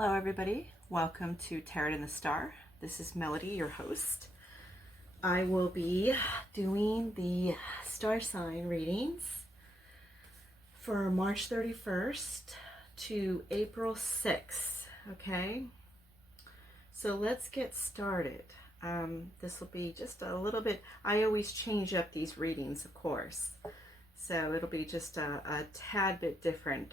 Hello everybody, welcome to Tarot in the Star. This is Melody, your host. I will be doing the star sign readings for March 31st to April 6th, okay? So let's get started. This will be just a little bit, I always change up these readings, of course. So it'll be just a tad bit different.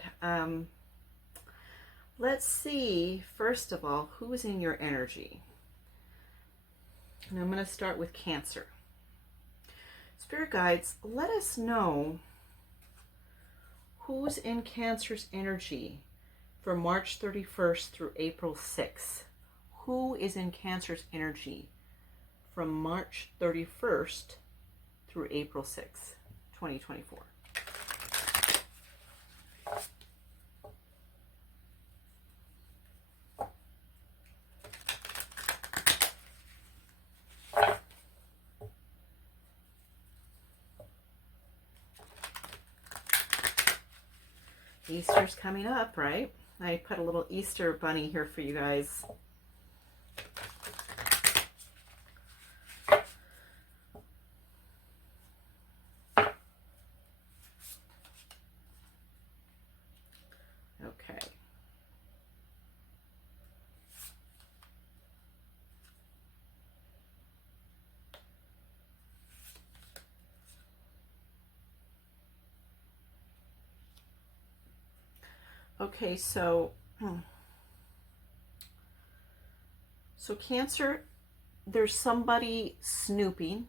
Let's see, first of all, who is in your energy. And I'm going to start with Cancer. Spirit guides, let us know who's in Cancer's energy for March 31st through April 6th. Who is in Cancer's energy from March 31st through April 6th, 2024? Easter's coming up, right? I put a little Easter bunny here for you guys. Okay. Okay, so Cancer, there's somebody snooping.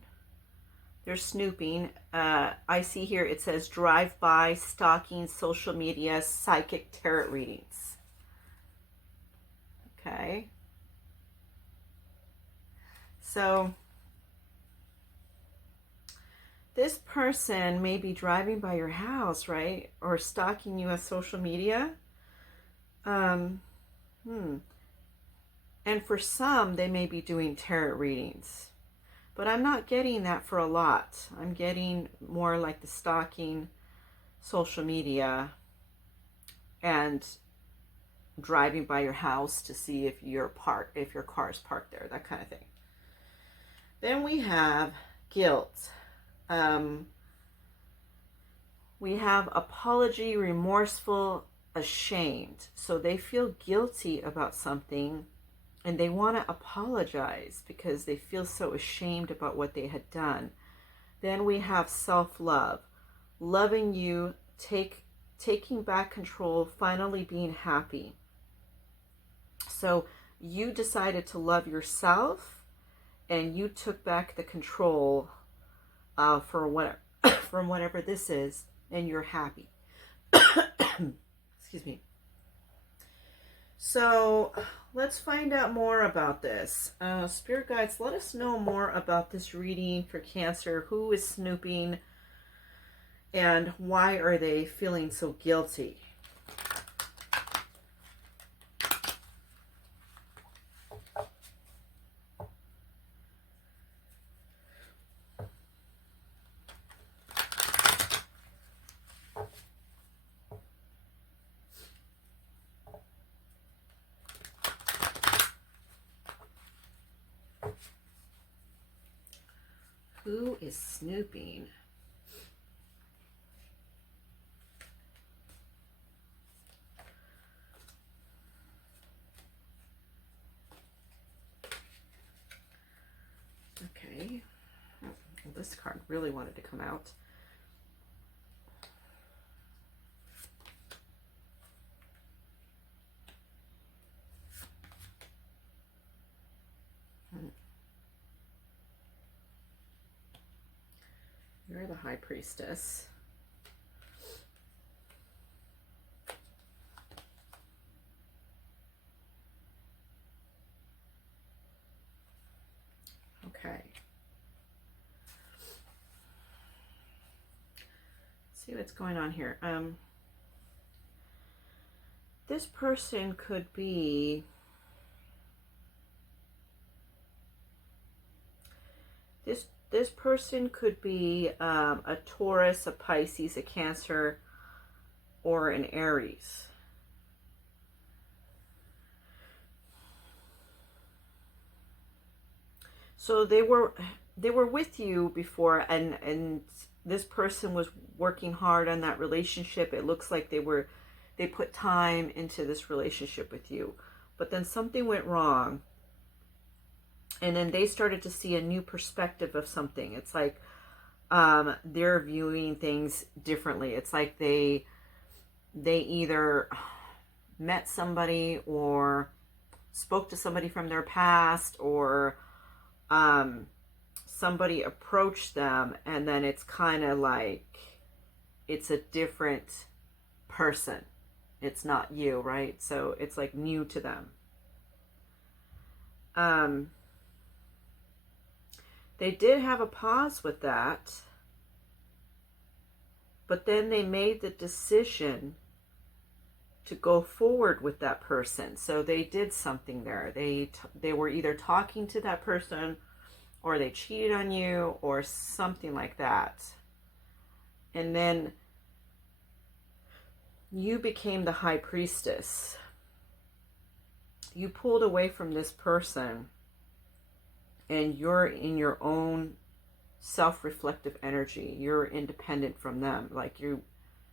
They're snooping. I see here it says drive-by, stalking, social media, psychic tarot readings. Okay. So this person may be driving by your house, right? Or stalking you on social media. And for some, they may be doing tarot readings. But I'm not getting that for a lot. I'm getting more like the stalking, social media, and driving by your house to see if your car's parked there, that kind of thing. Then we have guilt. We have apology, remorseful, ashamed. So they feel guilty about something and they want to apologize because they feel so ashamed about what they had done. Then we have self-love, loving you, taking back control, finally being happy. So you decided to love yourself and you took back the control for whatever this is, and you're happy. Excuse me. So let's find out more about this. Spirit guides, let us know more about this reading for Cancer. Who is snooping and why are they feeling so guilty? Who is snooping? Okay. Well, this card really wanted to come out. You're the High Priestess. Okay. Let's see what's going on here. This person could be this person could be a Taurus, a Pisces, a Cancer, or an Aries. So they were with you before, and this person was working hard on that relationship. It looks like they put time into this relationship with you, but then something went wrong, and then they started to see a new perspective of something. It's like they're viewing things differently. It's like they either met somebody or spoke to somebody from their past, or somebody approached them, and then it's kind of like it's a different person. It's not you, right? So it's like new to them. They did have a pause with that, but then they made the decision to go forward with that person. So they did something there. They were either talking to that person, or they cheated on you, or something like that. And then you became the high priestess. You pulled away from this person, and you're in your own self-reflective energy. You're independent from them. Like you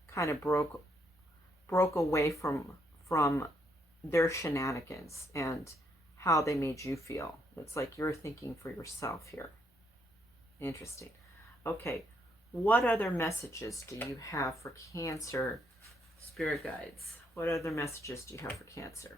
kind of broke away from their shenanigans and how they made you feel. It's like you're thinking for yourself here. Interesting. Okay, what other messages do you have for Cancer, spirit guides? What other messages do you have for Cancer?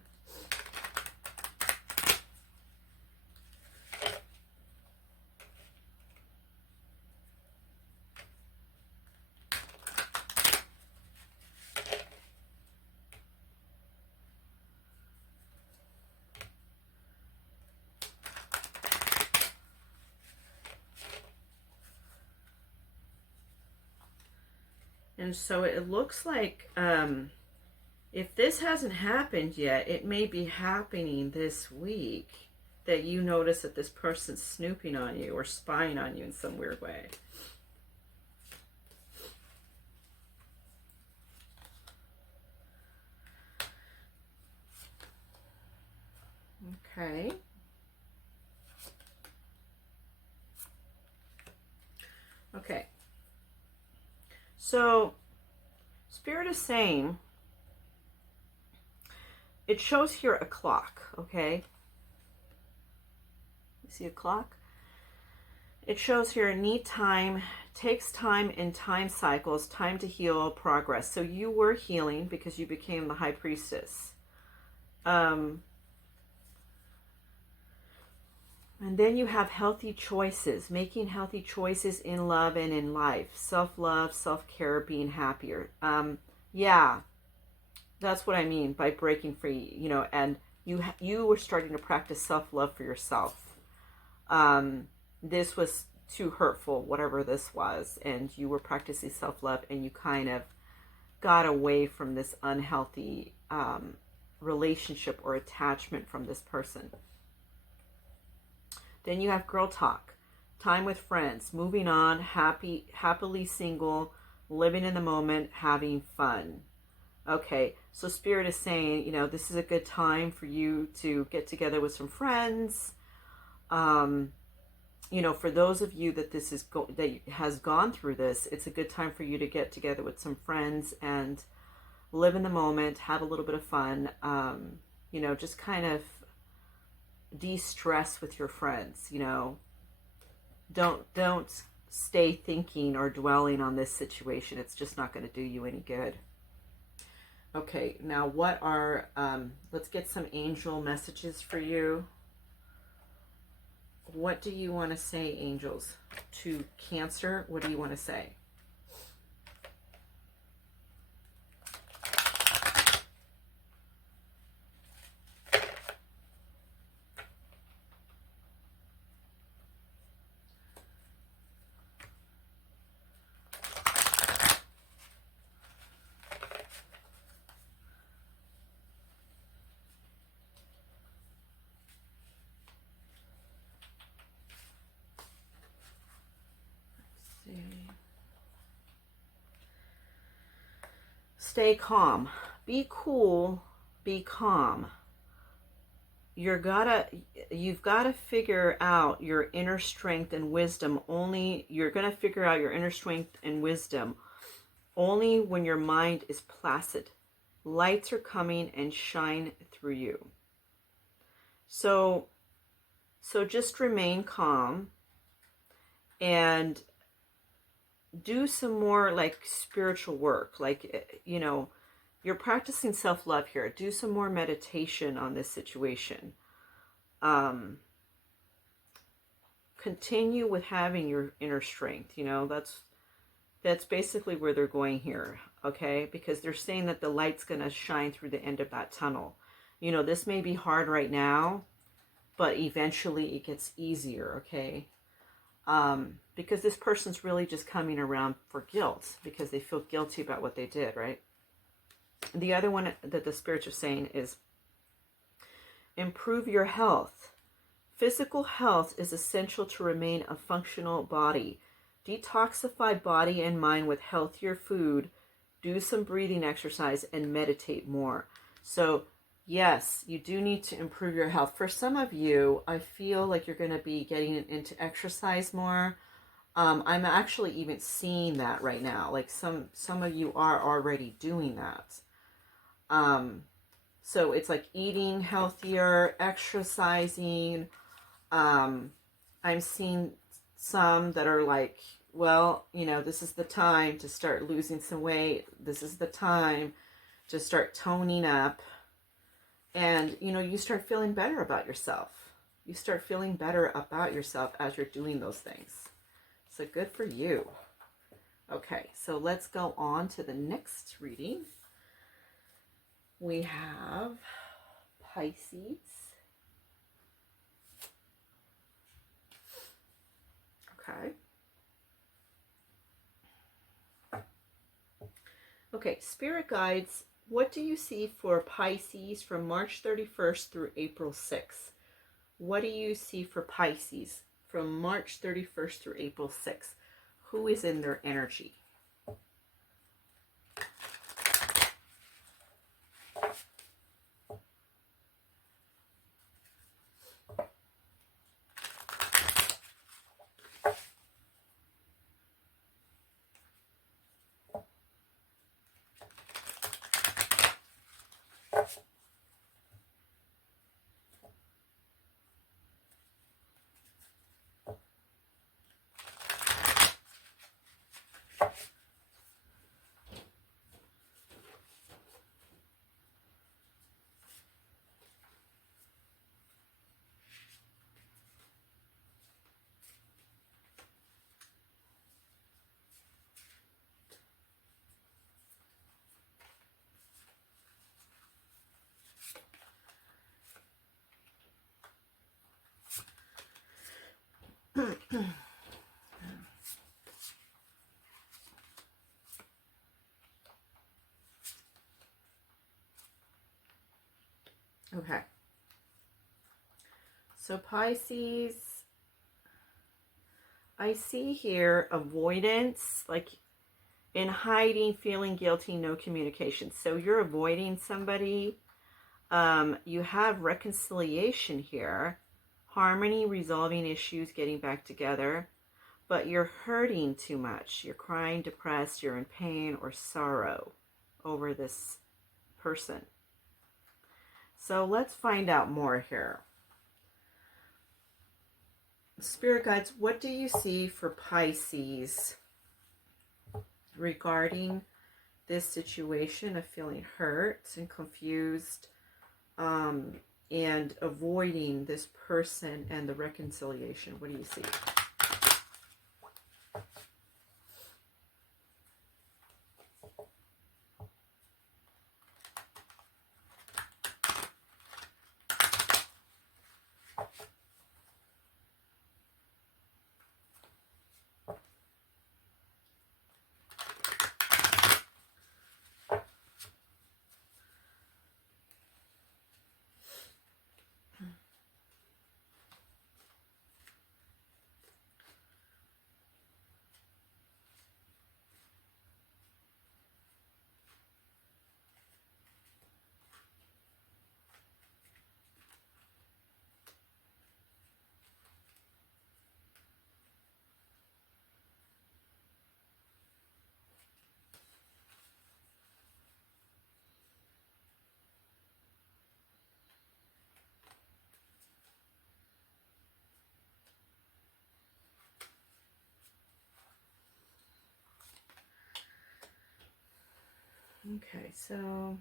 And so it looks like if this hasn't happened yet, it may be happening this week, that you notice that this person's snooping on you or spying on you in some weird way. Okay. Okay. So, Spirit is saying, it shows here a clock, okay? You see a clock? It shows here need time, takes time in time cycles, time to heal, progress. So you were healing because you became the high priestess. And then you have healthy choices, making healthy choices in love and in life. Self-love, self-care, being happier. Yeah, that's what I mean by breaking free, you know, and you were starting to practice self-love for yourself. This was too hurtful, whatever this was, and you were practicing self-love, and you kind of got away from this unhealthy relationship or attachment from this person. Then you have girl talk, time with friends, moving on, happily single, living in the moment, having fun. Okay, so Spirit is saying, you know, this is a good time for you to get together with some friends. You know, for those of you that this is that has gone through this, it's a good time for you to get together with some friends and live in the moment, have a little bit of fun. You know, just kind of de-stress with your friends. You know, don't stay thinking or dwelling on this situation. It's just not going to do you any good. Okay, now what are let's get some angel messages for you. What do you want to say, angels, to Cancer? What do you want to say? Stay calm. Be cool. Be calm. you've got to figure out your inner strength and wisdom. You're going to figure out your inner strength and wisdom only when your mind is placid. Lights are coming and shine through you. So just remain calm and do some more like spiritual work. Like, you know, you're practicing self-love here. Do some more meditation on this situation. Continue with having your inner strength. You know, that's basically where they're going here, okay? Because they're saying that the light's going to shine through the end of that tunnel. You know, this may be hard right now, but eventually it gets easier, okay? Because this person's really just coming around for guilt because they feel guilty about what they did, right? The other one that the spirits are saying is improve your health. Physical health is essential to remain a functional body. Detoxify body and mind with healthier food, do some breathing exercise, and meditate more. So, yes, you do need to improve your health. For some of you, I feel like you're going to be getting into exercise more. I'm actually even seeing that right now. Like some of you are already doing that. So it's like eating healthier, exercising. I'm seeing some that are like, well, you know, this is the time to start losing some weight. This is the time to start toning up. And, you know, you start feeling better about yourself. You start feeling better about yourself as you're doing those things. So good for you. Okay, so let's go on to the next reading. We have Pisces. Okay. Okay, Spirit Guides, what do you see for Pisces from March 31st through April 6th? What do you see for Pisces from March 31st through April 6th? Who is in their energy? Okay. So Pisces, I see here avoidance, like in hiding, feeling guilty, no communication. So you're avoiding somebody. You have reconciliation here, harmony, resolving issues, getting back together, but you're hurting too much. You're crying, depressed, you're in pain or sorrow over this person. So let's find out more here. Spirit Guides, what do you see for Pisces regarding this situation of feeling hurt and confused and avoiding this person and the reconciliation? What do you see? Okay, so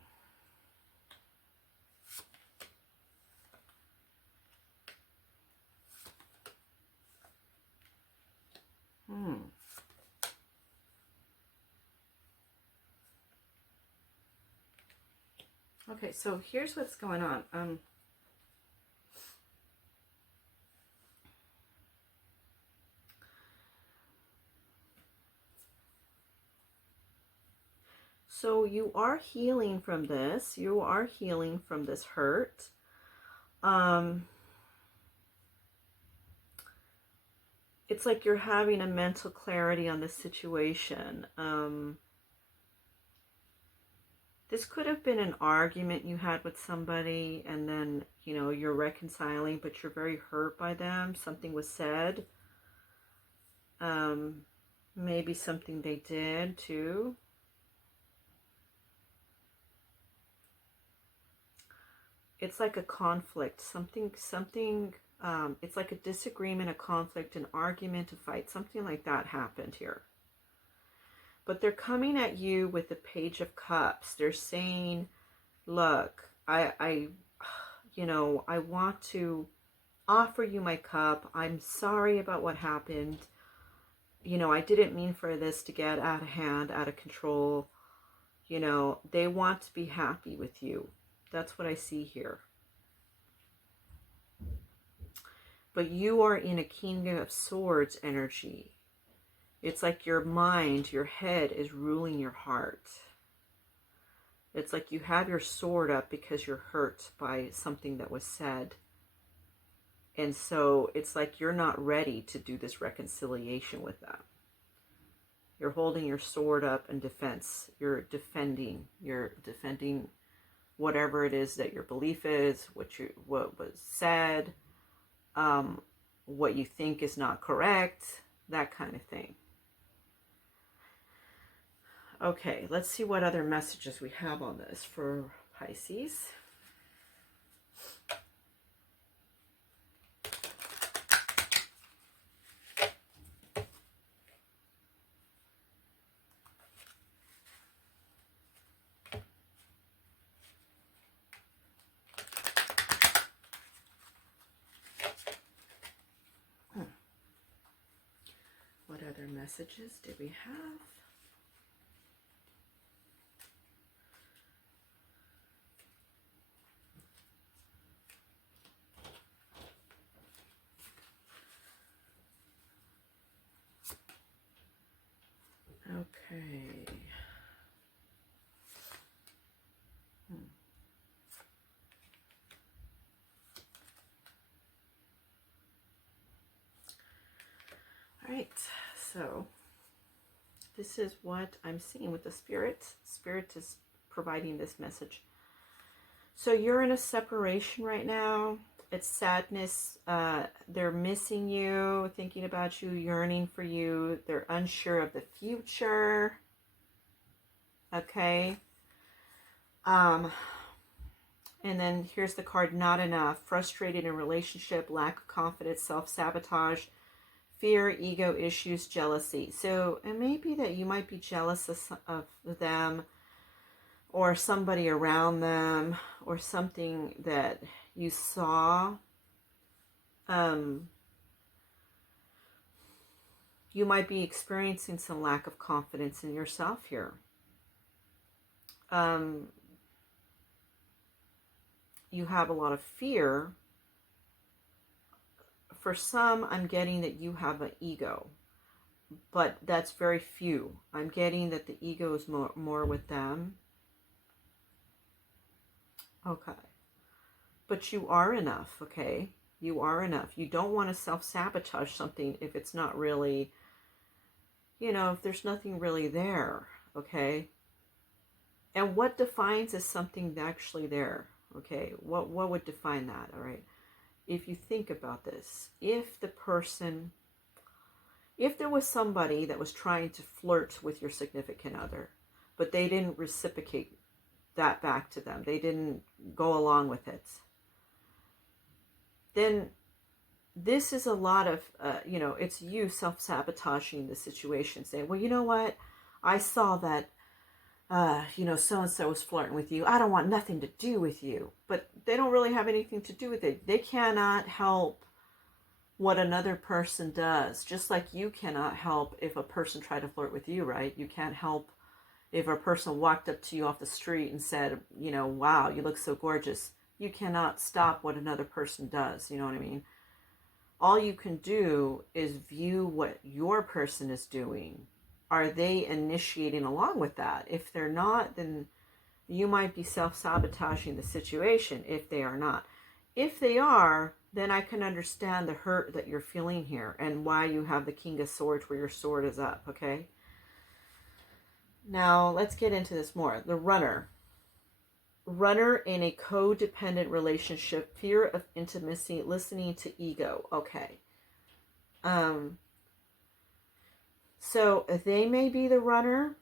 okay, so here's what's going on. So you are healing from this. You are healing from this hurt. It's like you're having a mental clarity on the situation. This could have been an argument you had with somebody, and then, you know, you're reconciling, but you're very hurt by them. Something was said. Maybe something they did too. It's like a conflict. It's like a disagreement, a conflict, an argument, a fight. Something like that happened here. But they're coming at you with the Page of Cups. They're saying, look, I want to offer you my cup. I'm sorry about what happened. You know, I didn't mean for this to get out of hand, out of control. You know, they want to be happy with you. That's what I see here. But you are in a King of Swords energy. It's like your mind, your head is ruling your heart. It's like you have your sword up because you're hurt by something that was said. And so it's like you're not ready to do this reconciliation with them. You're holding your sword up in defense. You're defending whatever it is that your belief is, what was said, what you think is not correct, that kind of thing. Okay, let's see what other messages we have on this for Pisces. What other messages did we have? Okay. All right, so this is what I'm seeing with the Spirit. Spirit is providing this message. So you're in a separation right now. It's sadness. They're missing you, thinking about you, yearning for you. They're unsure of the future. Okay. And then here's the card, not enough. Frustrated in relationship, lack of confidence, self-sabotage, fear, ego issues, jealousy. So it may be that you might be jealous of them or somebody around them or something that you saw. You might be experiencing some lack of confidence in yourself here. You have a lot of fear. For some, I'm getting that you have an ego, but that's very few. I'm getting that the ego is more with them. Okay. But you are enough, okay? You are enough. You don't want to self-sabotage something if it's not really, you know, if there's nothing really there, okay? And what defines is something actually there, okay? What would define that, all right? If you think about this, if there was somebody that was trying to flirt with your significant other, but they didn't reciprocate that back to them, they didn't go along with it, then this is a lot of, it's you self-sabotaging the situation, saying, well, you know what? I saw that you know, so-and-so is flirting with you. I don't want nothing to do with you. But they don't really have anything to do with it. They cannot help what another person does. Just like you cannot help if a person tried to flirt with you, right? You can't help if a person walked up to you off the street and said, you know, wow, you look so gorgeous. You cannot stop what another person does. You know what I mean? All you can do is view what your person is doing. Are they initiating along with that? If they're not, then you might be self-sabotaging the situation if they are not. If they are, then I can understand the hurt that you're feeling here and why you have the King of Swords where your sword is up, okay? Now, let's get into this more. The runner. Runner in a codependent relationship, fear of intimacy, listening to ego. Okay. So they may be the runner,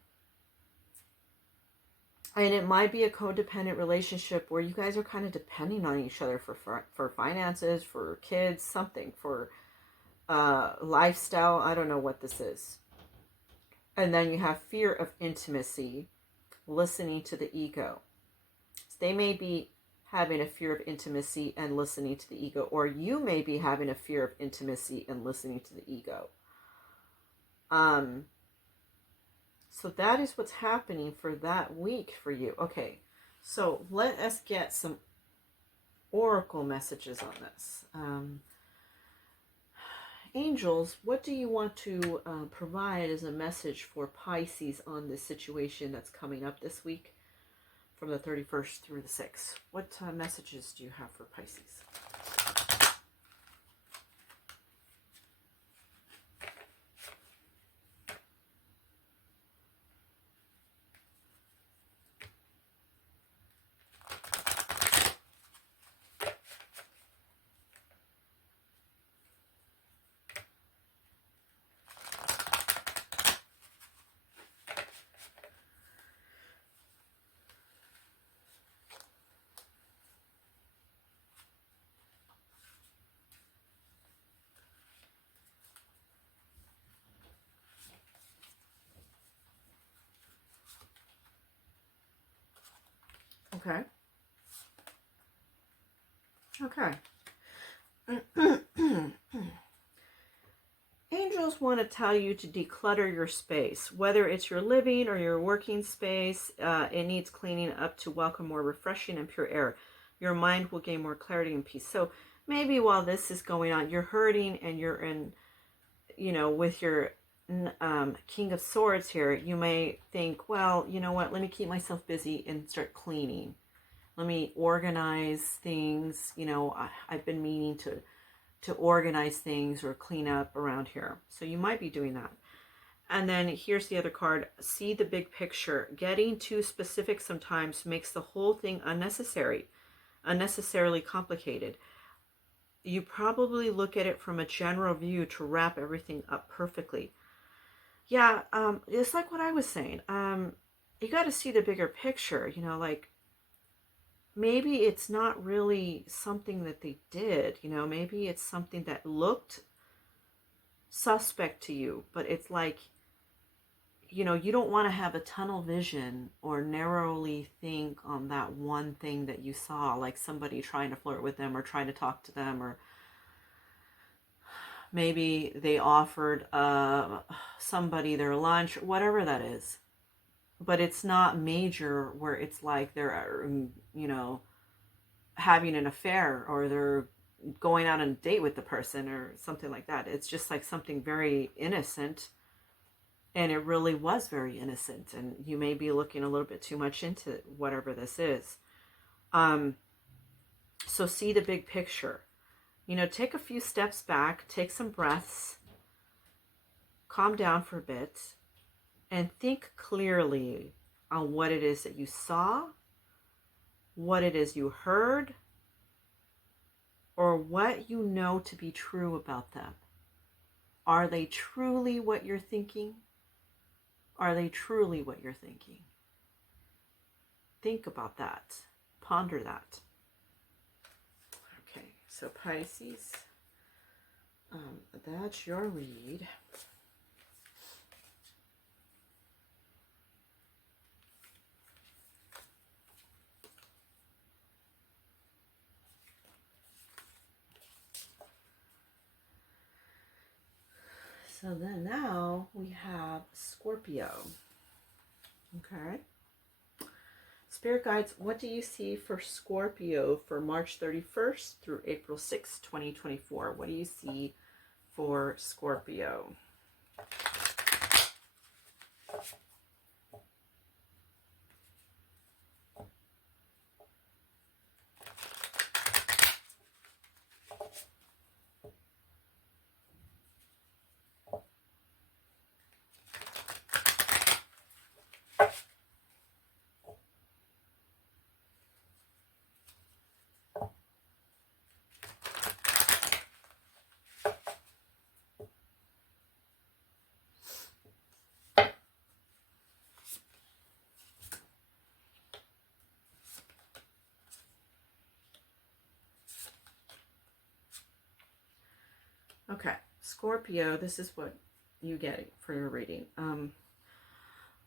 and it might be a codependent relationship where you guys are kind of depending on each other for finances, for kids, something, for lifestyle. I don't know what this is. And then you have fear of intimacy, listening to the ego. So they may be having a fear of intimacy and listening to the ego, or you may be having a fear of intimacy and listening to the ego. So that is what's happening for that week for you. Okay, so let us get some oracle messages on this. Angels, what do you want to provide as a message for Pisces on this situation that's coming up this week from the 31st through the 6th? What messages do you have for Pisces? Okay. Okay. Angels want to tell you to declutter your space, whether it's your living or your working space. It needs cleaning up to welcome more refreshing and pure air. Your mind will gain more clarity and peace. So maybe while this is going on, you're hurting and you're in, you know, with your King of Swords here, you may think, well, you know what, let me keep myself busy and start cleaning. Let me organize things. You know, I've been meaning to organize things or clean up around here. So you might be doing that. And then here's the other card. See the big picture. Getting too specific sometimes makes the whole thing unnecessarily complicated. You probably look at it from a general view to wrap everything up perfectly. Yeah, it's like what I was saying. You got to see the bigger picture, you know, like maybe it's not really something that they did, you know, maybe it's something that looked suspect to you, but it's like, you know, you don't want to have a tunnel vision or narrowly think on that one thing that you saw, like somebody trying to flirt with them or trying to talk to them, or maybe they offered somebody their lunch, whatever that is. But it's not major where it's like they're, you know, having an affair or they're going out on a date with the person or something like that. It's just like something very innocent. And it really was very innocent. And you may be looking a little bit too much into whatever this is. So see the big picture. You know, take a few steps back, take some breaths, calm down for a bit, and think clearly on what it is that you saw, what it is you heard, or what you know to be true about them. Are they truly what you're thinking? Are they truly what you're thinking? Think about that. Ponder that. Okay, so Pisces, that's your read. So then now we have Scorpio. Okay. Spirit guides, what do you see for Scorpio for March 31st through April 6th, 2024? What do you see for Scorpio? Okay, Scorpio, this is what you get for your reading.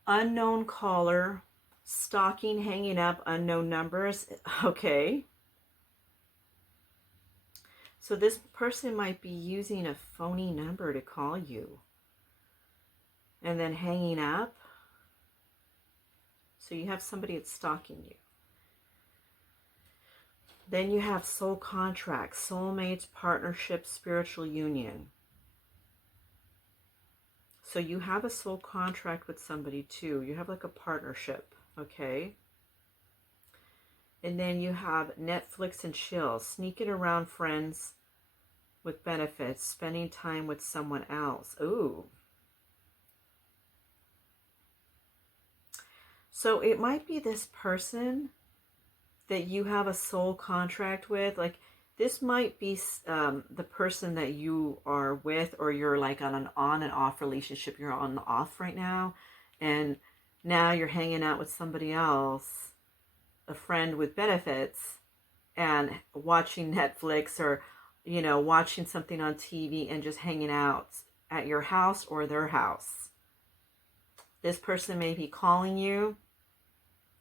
Unknown caller, stalking, hanging up, unknown numbers. Okay. So this person might be using a phony number to call you and then hanging up. So you have somebody that's stalking you. Then you have soul contracts, soulmates, partnership, spiritual union. So you have a soul contract with somebody too. You have like a partnership, okay? And then you have Netflix and chill, sneaking around friends with benefits, spending time with someone else. Ooh. So it might be this person that you have a soul contract with. Like this might be the person that you are with, or you're like on an on and off relationship. You're on the off right now. And now you're hanging out with somebody else, a friend with benefits, and watching Netflix or, you know, watching something on TV and just hanging out at your house or their house. This person may be calling you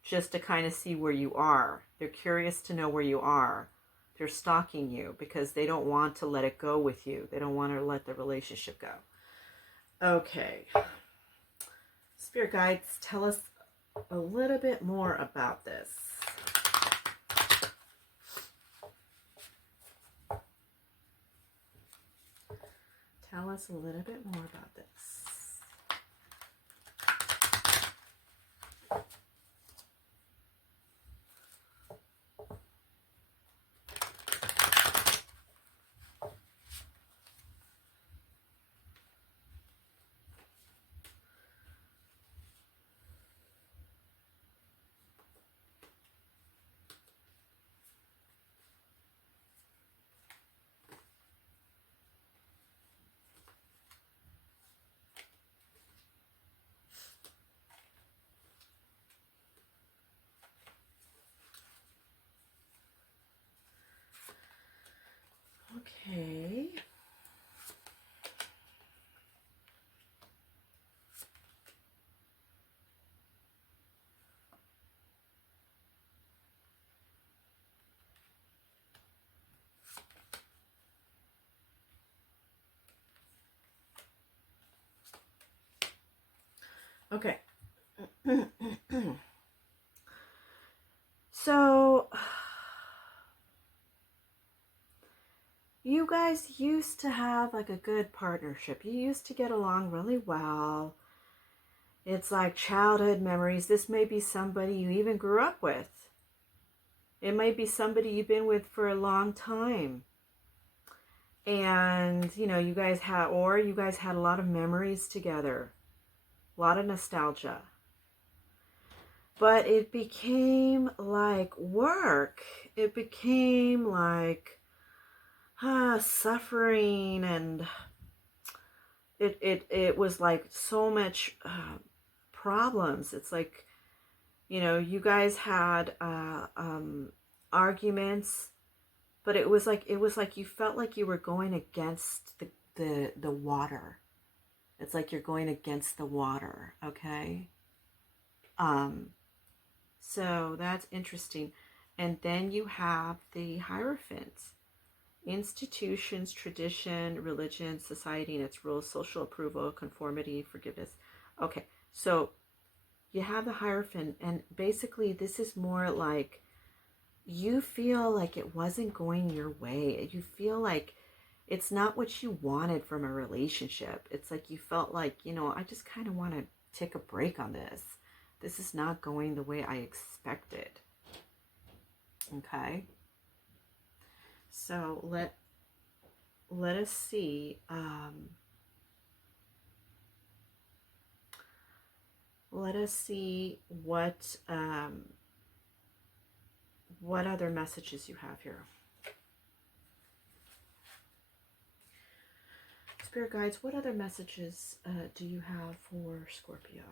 just to kind of see where you are. They're curious to know where you are. They're stalking you because they don't want to let it go with you. They don't want to let the relationship go. Okay. Spirit guides, tell us a little bit more about this. Tell us a little bit more about this. Okay. Okay. So you guys used to have like a good partnership. You used to get along really well. It's like childhood memories. This may be somebody you even grew up with. It might be somebody you've been with for a long time. And, you know, you guys had a lot of memories together. A lot of nostalgia. But it became like work. It became like suffering, and it was like so much problems. It's like, you know, you guys had arguments, but it was like you felt like you were going against the water. It's like you're going against the water, okay? So that's interesting. And then you have the Hierophant. Institutions, tradition, religion, society and its rules, social approval, conformity, forgiveness. Okay, so you have the Hierophant, and basically this is more like you feel like it wasn't going your way. You feel like it's not what you wanted from a relationship. It's like you felt like, you know, I just kind of want to take a break on this. This is not going the way I expected. Okay. So let us see. Let us see what other messages you have here. Spirit guides, what other messages do you have for Scorpio?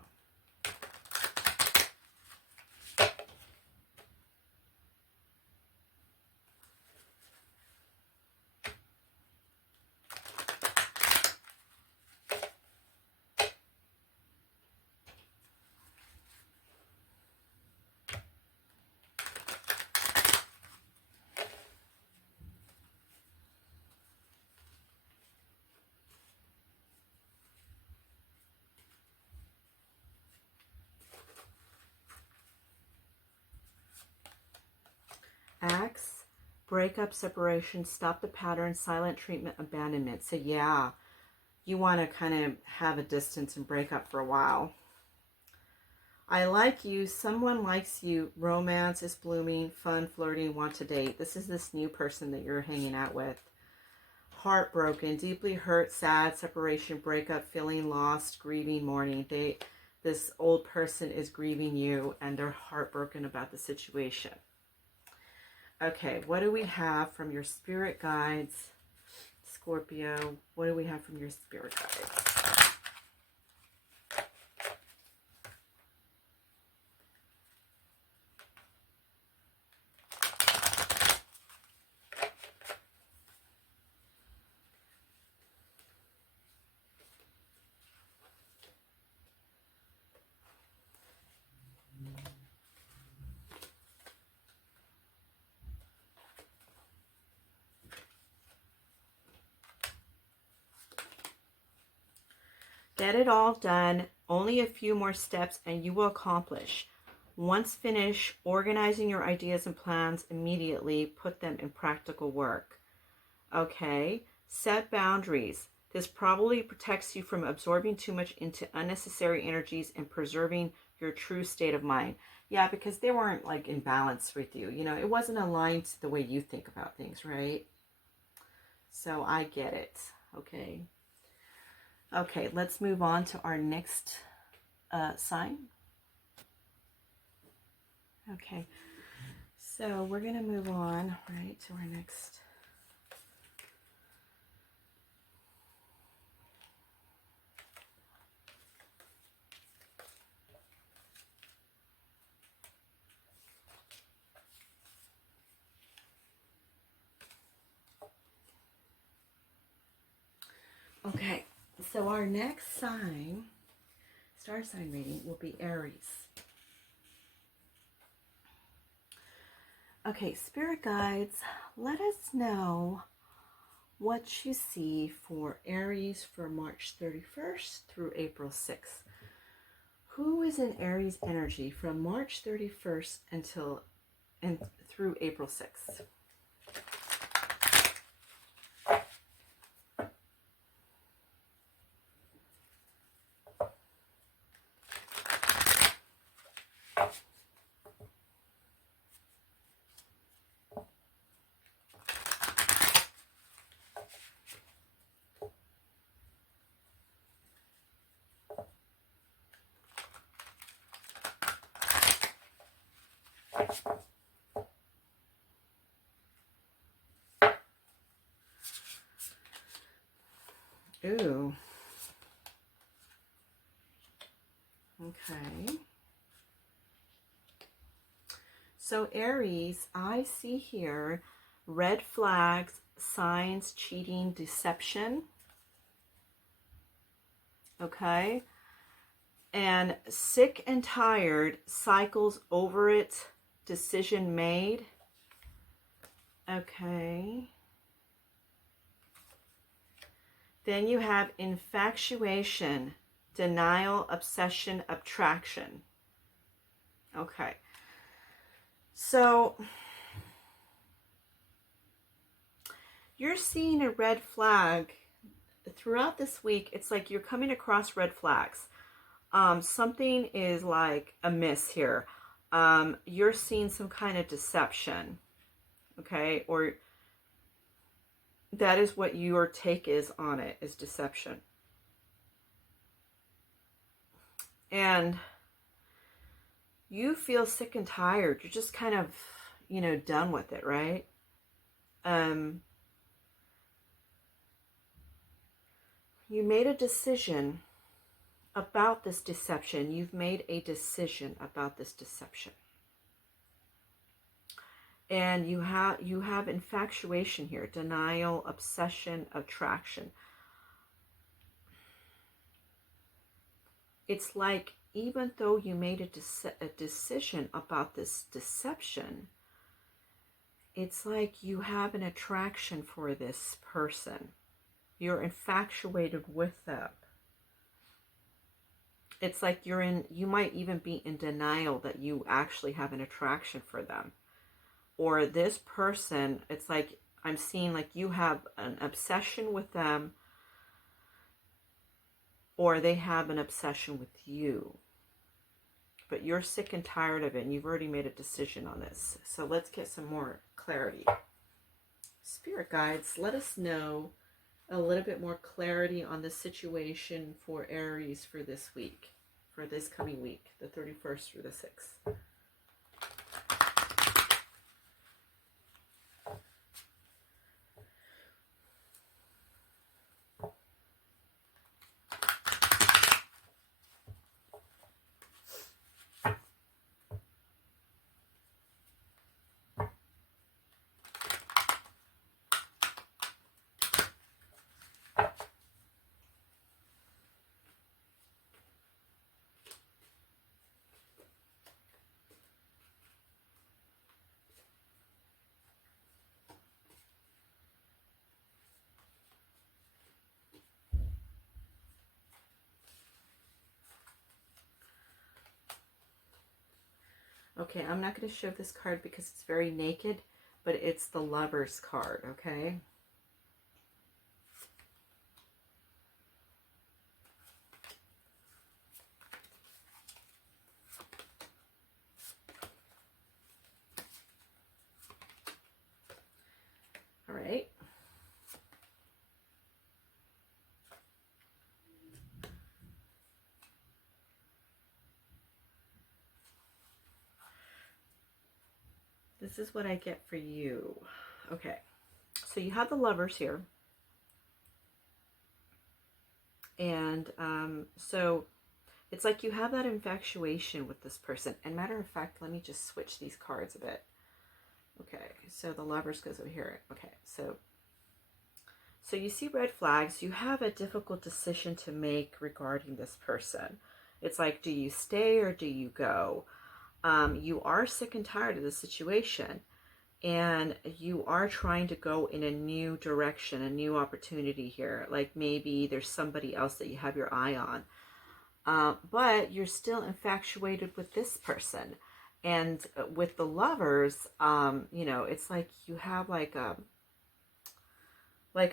Acts, breakup, separation, stop the pattern, silent treatment, abandonment. So yeah, you want to kind of have a distance and break up for a while. I like you. Someone likes you. Romance is blooming. Fun, flirting, want to date. This is this new person that you're hanging out with. Heartbroken, deeply hurt, sad, separation, breakup, feeling lost, grieving, mourning. This old person is grieving you and they're heartbroken about the situation. Okay, what do we have from your spirit guides, Scorpio? What do we have from your spirit guides? Get it all done. Only a few more steps and you will accomplish. Once finished organizing your ideas and plans, immediately put them in practical work. Okay, set boundaries. This probably protects you from absorbing too much into unnecessary energies and preserving your true state of mind. Yeah, because they weren't like in balance with you. You know, it wasn't aligned to the way you think about things, right? So I get it. Okay. Okay, let's move on to our next sign. Okay, so we're going to move on, right, to our next. Okay, so our next sign, star sign reading, will be Aries. Okay, spirit guides, let us know what you see for Aries for March 31st through April 6th. Who is in Aries energy from March 31st through April 6th? Ooh. Okay. So Aries, I see here red flags, signs, cheating, deception. Okay. And sick and tired, cycles over it, decision made. Okay. Then you have infatuation, denial, obsession, attraction. Okay. So you're seeing a red flag throughout this week. It's like you're coming across red flags. Something is like amiss here. You're seeing some kind of deception. Okay. Or that is what your take is on it, is deception. And you feel sick and tired. You're just kind of, done with it, right? You made a decision about this deception. You've made a decision about this deception. And you have infatuation here, denial, obsession, attraction. It's like, even though you made a decision about this deception, it's like you have an attraction for this person. You're infatuated with them. It's like you might even be in denial that you actually have an attraction for them. Or this person, it's like, I'm seeing like you have an obsession with them, or they have an obsession with you. But you're sick and tired of it, and you've already made a decision on this. So let's get some more clarity. Spirit guides, let us know a little bit more clarity on the situation for Aries for this week, for this coming week, the 31st through the 6th. Okay, I'm not going to show this card because it's very naked, but it's the Lover's card, okay? All right. This is what I get for you. Okay, so you have the Lovers here. And so it's like you have that infatuation with this person. And matter of fact, let me just switch these cards a bit. Okay, so the Lovers goes over here. Okay, so you see red flags. You have a difficult decision to make regarding this person. It's like, do you stay or do you go? You are sick and tired of the situation, and you are trying to go in a new direction, a new opportunity here. Like maybe there's somebody else that you have your eye on, but you're still infatuated with this person. And with the Lovers, it's like you have like a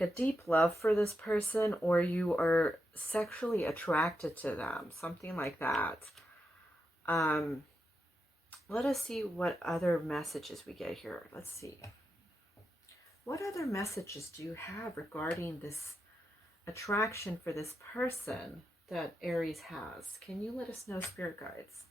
deep love for this person, or you are sexually attracted to them, something like that. Let us see what other messages we get here. Let's see. What other messages do you have regarding this attraction for this person that Aries has? Can you let us know, Spirit Guides?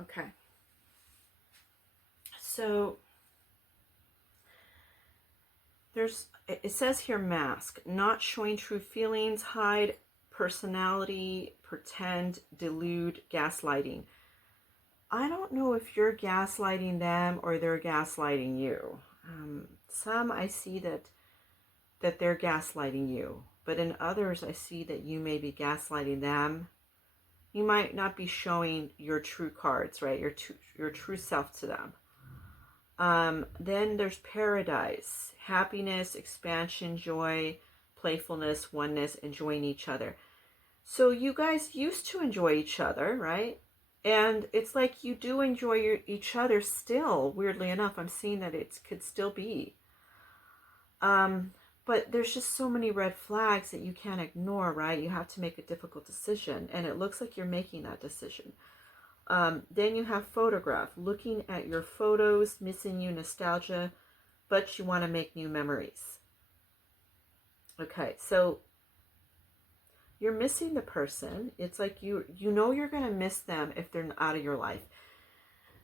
Okay. So it says here mask, not showing true feelings, hide personality, pretend, delude, gaslighting. I don't know if you're gaslighting them or they're gaslighting you. Some I see that they're gaslighting you, but in others I see that you may be gaslighting them. You might not be showing your true cards, right? Your true self to them. Then there's paradise, happiness, expansion, joy, playfulness, oneness, enjoying each other. So you guys used to enjoy each other, right? And it's like you do enjoy each other still, weirdly enough. I'm seeing that it could still be. But there's just so many red flags that you can't ignore, right? You have to make a difficult decision. And it looks like you're making that decision. Then you have photograph, looking at your photos, missing you, nostalgia, but you want to make new memories. Okay, so you're missing the person. It's like you know you're going to miss them if they're out of your life,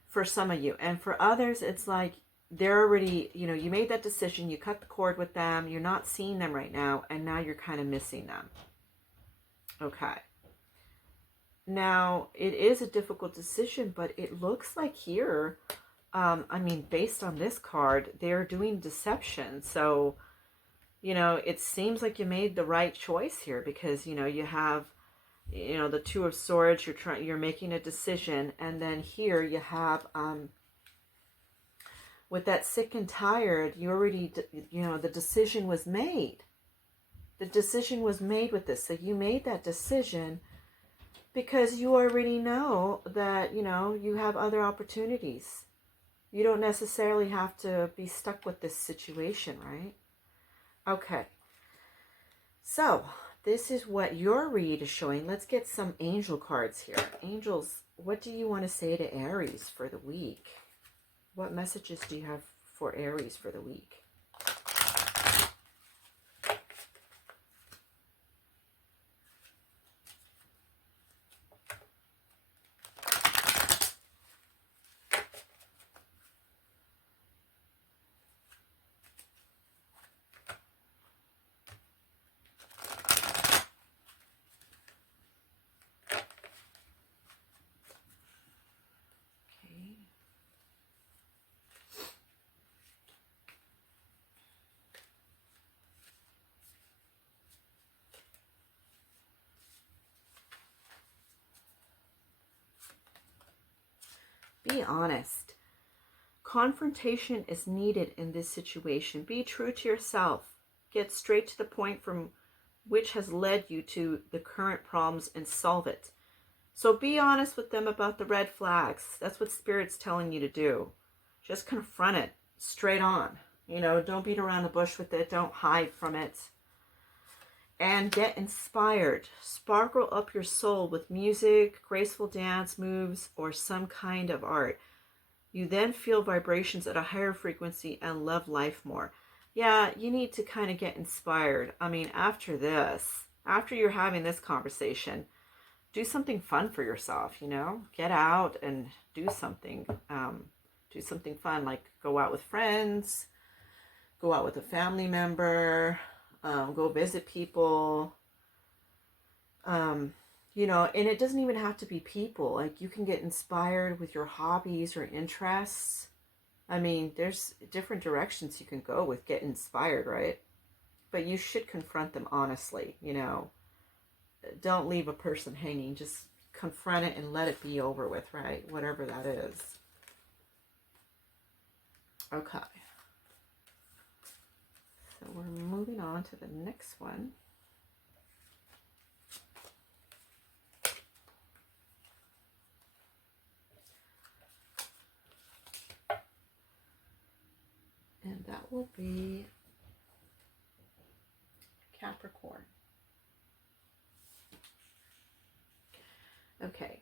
for some of you. And for others, it's like they're already, you made that decision, you cut the cord with them, you're not seeing them right now, and now you're kind of missing them. Okay. Now, it is a difficult decision, but it looks like here, based on this card, they're doing deception. So, it seems like you made the right choice here because, you have, the Two of Swords, you're making a decision. And then here you have, with that sick and tired, you already, the decision was made. The decision was made with this. So you made that decision because you already know that, you have other opportunities. You don't necessarily have to be stuck with this situation, right? Okay. So, this is what your read is showing. Let's get some angel cards here. Angels, what do you want to say to Aries for the week? What messages do you have for Aries for the week? Be honest. Confrontation is needed in this situation. Be true to yourself. Get straight to the point from which has led you to the current problems and solve it. So be honest with them about the red flags. That's what Spirit's telling you to do. Just confront it straight on. Don't beat around the bush with it. Don't hide from it. And get inspired. Sparkle up your soul with music, graceful dance moves, or some kind of art. You then feel vibrations at a higher frequency and love life more. Yeah, you need to kind of get inspired. After this, after you're having this conversation, do something fun for yourself, Get out and do something. Do something fun, like go out with friends, go out with a family member, go visit people, and it doesn't even have to be people. Like, you can get inspired with your hobbies or interests. There's different directions you can go with get inspired, right? But you should confront them honestly, Don't leave a person hanging. Just confront it and let it be over with, right? Whatever that is. Okay. So we're moving on to the next one. And that will be Capricorn. Okay.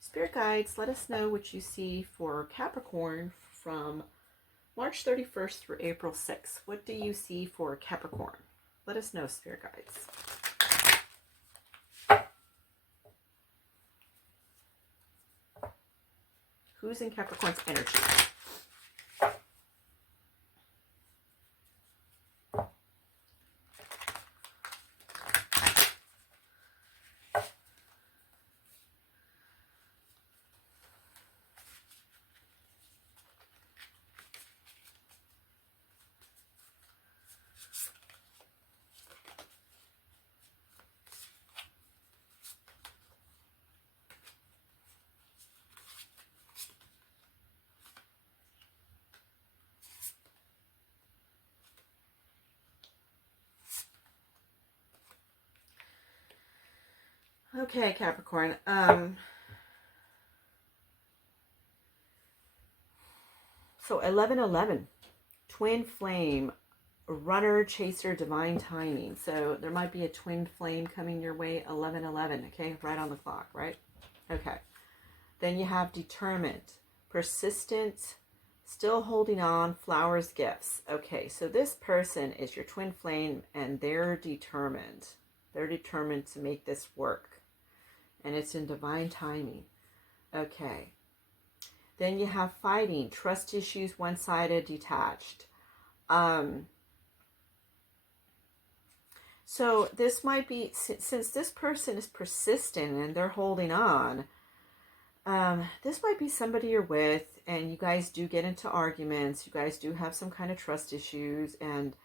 Spirit guides, let us know what you see for Capricorn from March 31st through April 6th. What do you see for Capricorn? Let us know, Spirit guides. Who's in Capricorn's energy? Okay, Capricorn. So 1111, twin flame, runner, chaser, divine timing. So there might be a twin flame coming your way. 1111. Okay, right on the clock, right? Okay. Then you have determined, persistent, still holding on, flowers, gifts. Okay, so this person is your twin flame and they're determined. They're determined to make this work. And it's in divine timing. Okay. Then you have fighting, trust issues, one-sided, detached. So this might be, since this person is persistent and they're holding on, this might be somebody you're with and you guys do get into arguments. You guys do have some kind of trust issues, and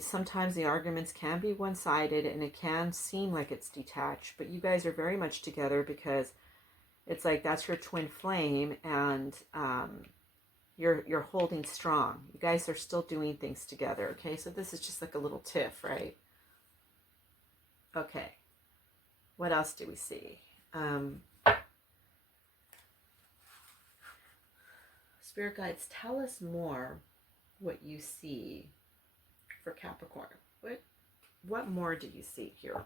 sometimes the arguments can be one-sided and it can seem like it's detached, but you guys are very much together because it's like that's your twin flame, and you're holding strong. You guys are still doing things together. Okay, so this is just like a little tiff, right? Okay, what else do we see? Spirit guides, tell us more what you see for Capricorn. What more do you see here?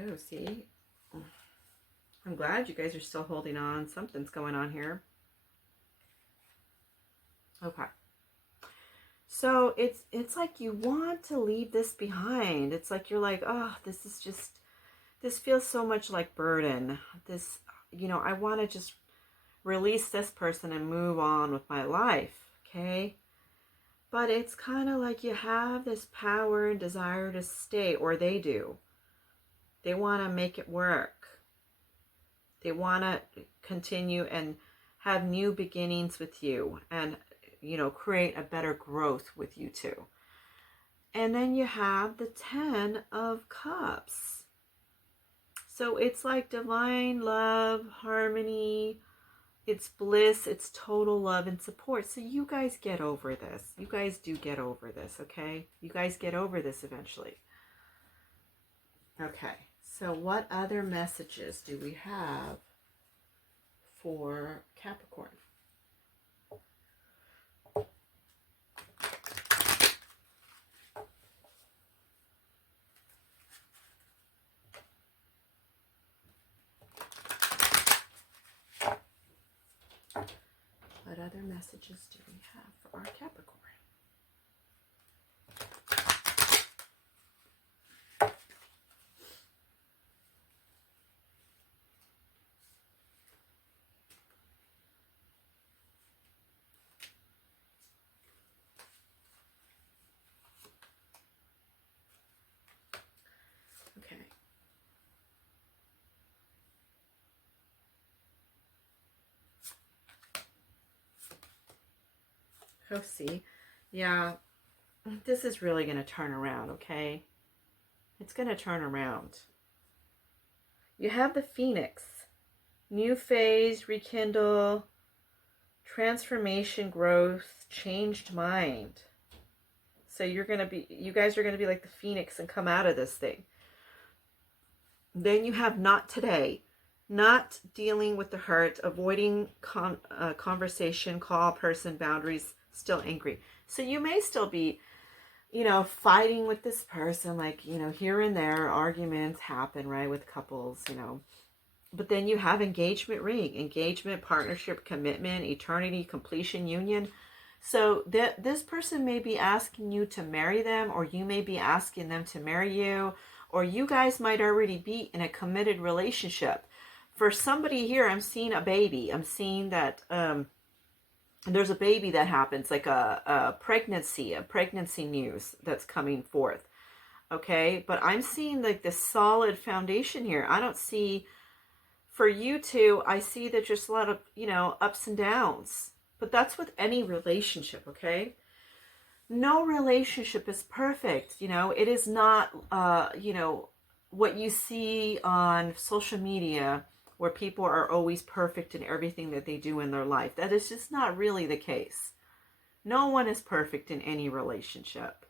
Oh, see? I'm glad you guys are still holding on. Something's going on here. Okay. So it's like you want to leave this behind. It's like you're like, oh, this feels so much like burden. This, I want to just release this person and move on with my life, okay? But it's kind of like you have this power and desire to stay, or they do. They want to make it work. They want to continue and have new beginnings with you and, create a better growth with you too. And then you have the 10 of Cups. So it's like divine love, harmony, it's bliss, it's total love and support. So you guys get over this. You guys do get over this, okay? You guys get over this eventually. Okay, so what other messages do we have for Capricorn? What other messages do we have for our Capricorn? Okay. Oh, see, yeah, this is really going to turn around, okay? It's going to turn around. You have the Phoenix. New phase, rekindle, transformation, growth, changed mind. So you guys are going to be like the Phoenix and come out of this thing. Then you have not today. Not dealing with the hurt, avoiding conversation, call, person, boundaries, still angry. So you may still be, fighting with this person, like, here and there, arguments happen, right, with couples, But then you have engagement ring, engagement, partnership, commitment, eternity, completion, union. So this person may be asking you to marry them, or you may be asking them to marry you, or you guys might already be in a committed relationship. For somebody here, I'm seeing a baby. I'm seeing that there's a baby that happens, like a pregnancy news that's coming forth. Okay, but I'm seeing like this solid foundation here. I don't see, for you two, I see that just a lot of, ups and downs. But that's with any relationship, okay? No relationship is perfect. It is not, what you see on social media where people are always perfect in everything that they do in their life. That is just not really the case. No one is perfect in any relationship.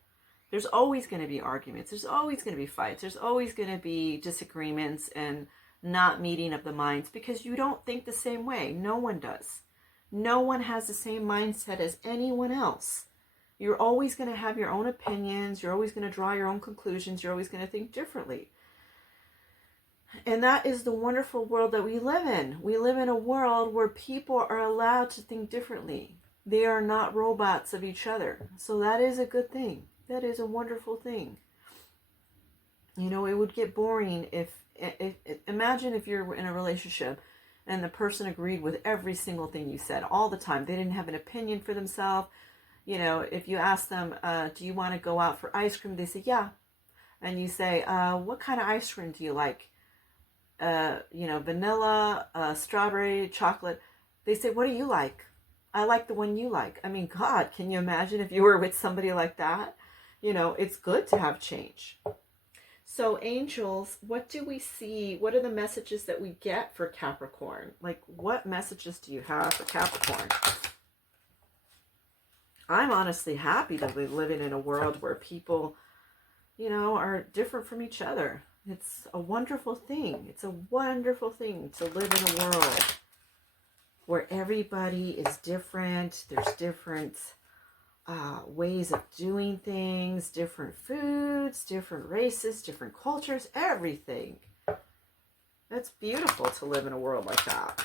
There's always going to be arguments. There's always going to be fights. There's always going to be disagreements and not meeting of the minds because you don't think the same way. No one does. No one has the same mindset as anyone else. You're always going to have your own opinions. You're always going to draw your own conclusions. You're always going to think differently. And that is the wonderful world that we live in. We live in a world where people are allowed to think differently. They are not robots of each other. So that is a good thing. That is a wonderful thing. It would get boring if imagine if you're in a relationship and the person agreed with every single thing you said all the time. They didn't have an opinion for themselves. If you ask them, do you want to go out for ice cream? They say, yeah. And you say, what kind of ice cream do you like? Vanilla, strawberry, chocolate. They say, what do you like? I like the one you like. I mean, God, can you imagine if you were with somebody like that? It's good to have change. So angels, what do we see? What are the messages that we get for Capricorn? Like, what messages do you have for Capricorn? I'm honestly happy to be living in a world where people, are different from each other. It's a wonderful thing. It's a wonderful thing to live in a world where everybody is different. There's different ways of doing things, different foods, different races, different cultures, everything. That's beautiful to live in a world like that.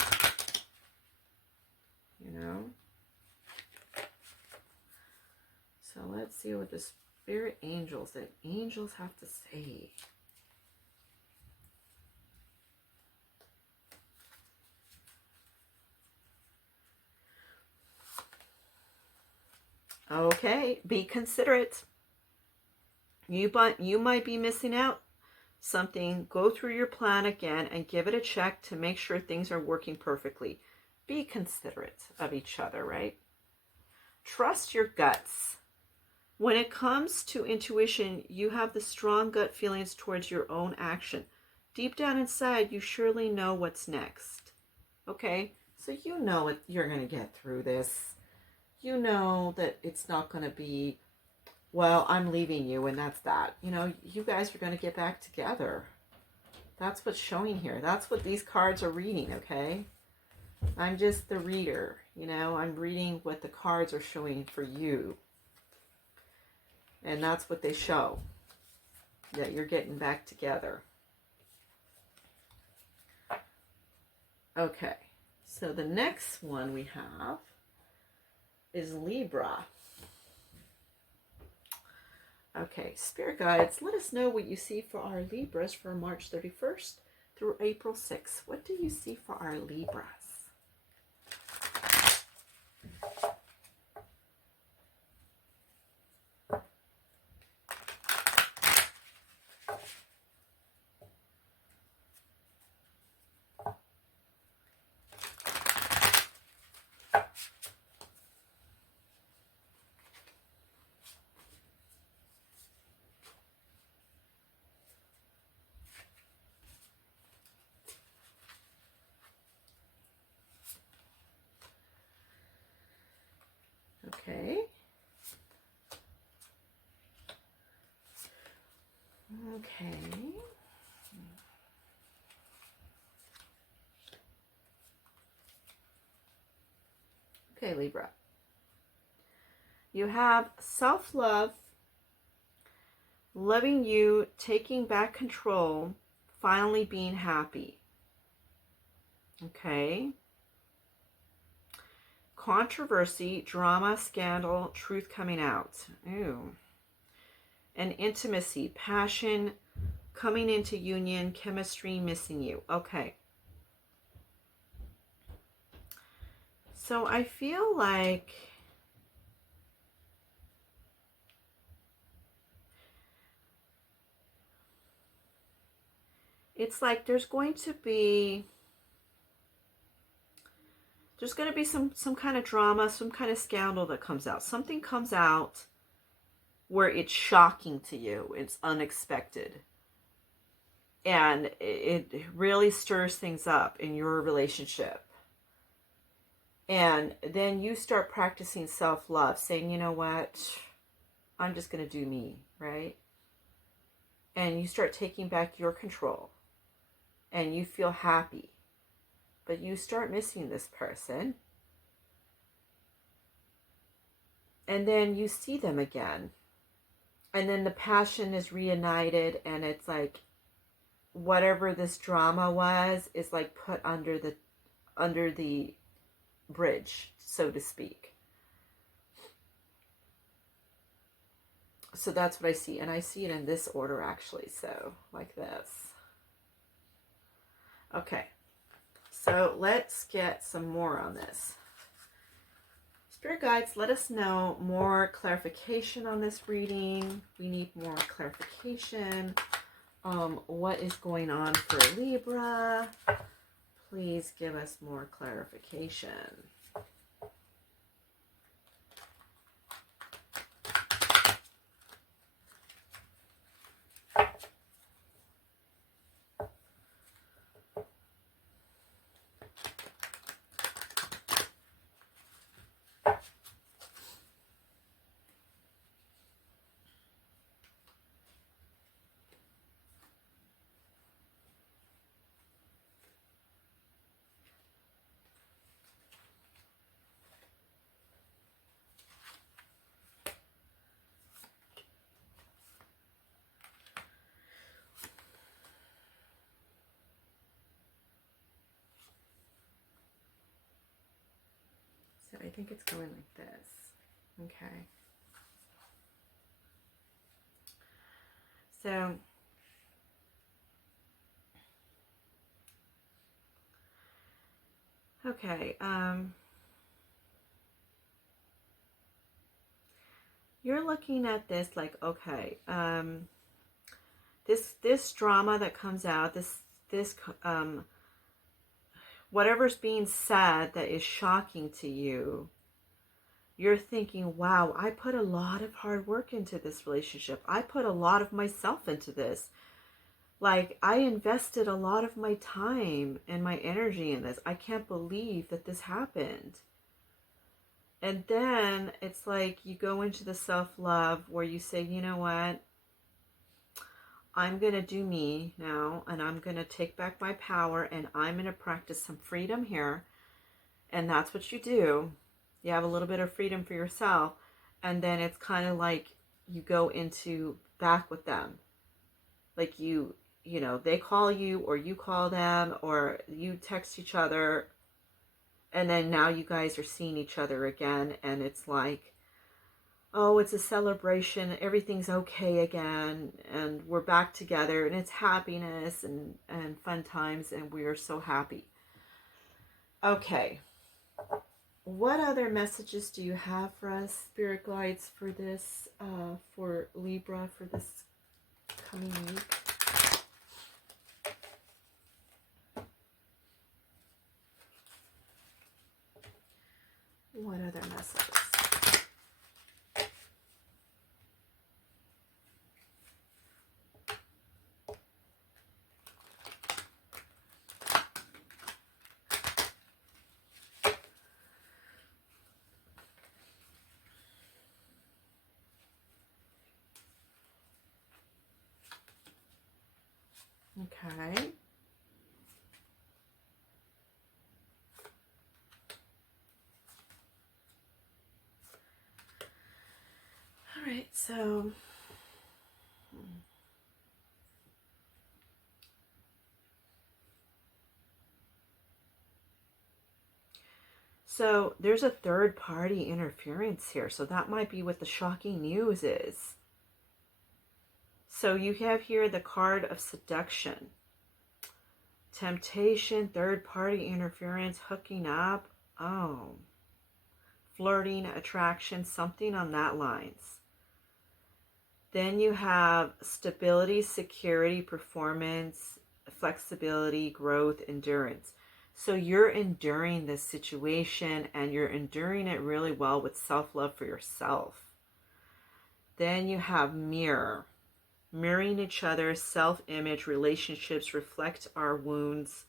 So let's see what the spirit angels have to say. Okay, be considerate. You might be missing out something. Go through your plan again and give it a check to make sure things are working perfectly. Be considerate of each other, right? Trust your guts. When it comes to intuition, you have the strong gut feelings towards your own action. Deep down inside, you surely know what's next. Okay? So you know it, you're going to get through this. You know that it's not going to be, well, I'm leaving you and that's that. You guys are going to get back together. That's what's showing here. That's what these cards are reading, okay? I'm just the reader, I'm reading what the cards are showing for you. And that's what they show, that you're getting back together. Okay, so the next one we have is Libra. Okay, spirit guides, let us know what you see for our Libras for March 31st through April 6th. What do you see for our Libras? Okay. Okay. Okay, Libra. You have self-love, loving you, taking back control, finally being happy. Okay. Controversy, drama, scandal, truth coming out. Ooh. And intimacy, passion, coming into union, chemistry, missing you. Okay. So I feel like it's like there's going to be some kind of drama, some kind of scandal that comes out. Something comes out where it's shocking to you. It's unexpected. And it really stirs things up in your relationship. And then you start practicing self-love, saying, you know what, I'm just going to do me, right? And you start taking back your control. And you feel happy. But you start missing this person. And then you see them again. And then the passion is reunited, and it's like whatever this drama was is like put under the bridge, so to speak. So that's what I see. And I see it in this order, actually. So like this. Okay. So let's get some more on this. Spirit guides, let us know more clarification on this reading. We need more clarification. What is going on for Libra? Please give us more clarification. So I think it's going like this. Okay. So okay, you're looking at this like, okay, this drama that comes out, this whatever's being said that is shocking to you, you're thinking, wow, I put a lot of hard work into this relationship. I put a lot of myself into this. Like, I invested a lot of my time and my energy in this. I can't believe that this happened. And then it's like you go into the self-love where you say, you know what? I'm going to do me now, and I'm going to take back my power, and I'm going to practice some freedom here. And that's what you do. You have a little bit of freedom for yourself. And then it's kind of like you go into back with them. Like you know, they call you or you call them or you text each other. And then now you guys are seeing each other again. And it's like, oh, it's a celebration. Everything's okay again. And we're back together. And it's happiness and fun times. And we are so happy. Okay. What other messages do you have for us, Spirit Guides, for this, for Libra, for this coming week? What other messages? Okay. All right, so there's a third party interference here. So that might be what the shocking news is. So you have here the card of seduction, temptation, third party interference, hooking up. Oh, flirting, attraction, something on that lines. Then you have stability, security, performance, flexibility, growth, endurance. So you're enduring this situation and you're enduring it really well with self-love for yourself. Then you have mirror. Mirroring each other, self-image, relationships reflect our wounds,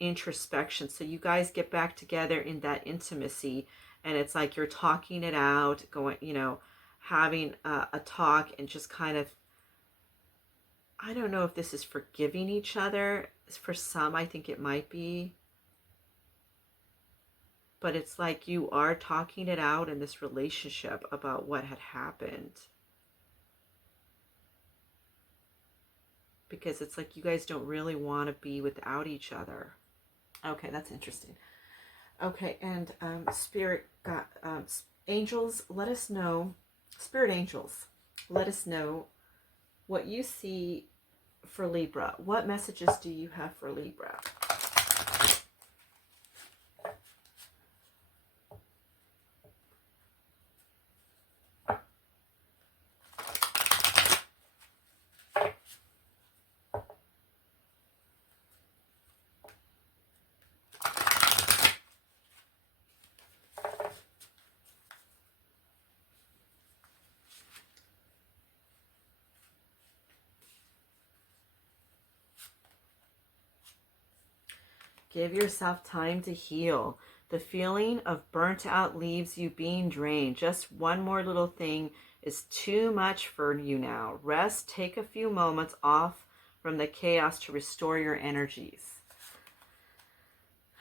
introspection. So you guys get back together in that intimacy and it's like you're talking it out, going, having a talk and just kind of, I don't know if this is forgiving each other. For some, I think it might be. But it's like you are talking it out in this relationship about what had happened. Because it's like you guys don't really want to be without each other. Okay, that's interesting. Okay, and spirit got angels, let us know. Spirit angels, let us know what you see for Libra. What messages do you have for Libra? Give yourself time to heal. The feeling of burnt out leaves you being drained. Just one more little thing is too much for you now. Rest, take a few moments off from the chaos to restore your energies.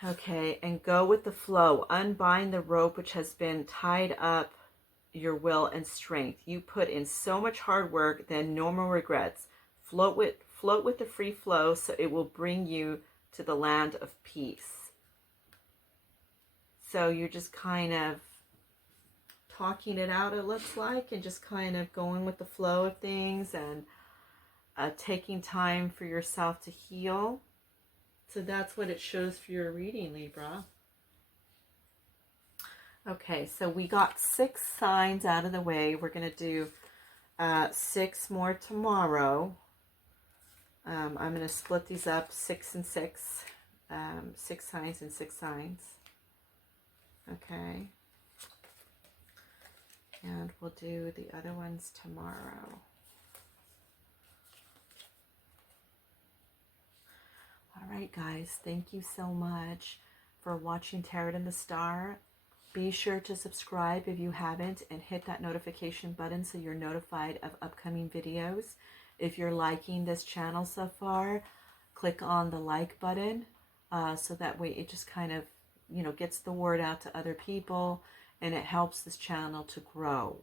Okay, and go with the flow. Unbind the rope which has been tied up your will and strength. You put in so much hard work, then no more regrets. Float with the free flow so it will bring you to the land of peace. So you're just kind of talking it out, it looks like, and just kind of going with the flow of things and taking time for yourself to heal. So that's what it shows for your reading, Libra. Okay, so we got 6 signs out of the way. We're going to do 6 more tomorrow. I'm going to split these up 6 and 6. 6 signs and 6 signs. Okay. And we'll do the other ones tomorrow. All right, guys. Thank you so much for watching Tarot and the Star. Be sure to subscribe if you haven't and hit that notification button so you're notified of upcoming videos. If you're liking this channel so far, click on the like button so that way it just kind of, gets the word out to other people and it helps this channel to grow.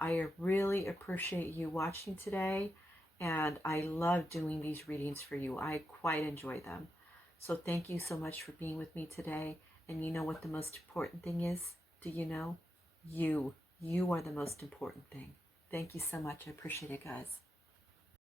I really appreciate you watching today and I love doing these readings for you. I quite enjoy them. So thank you so much for being with me today. And you know what the most important thing is? Do you know? You are the most important thing. Thank you so much. I appreciate it, guys.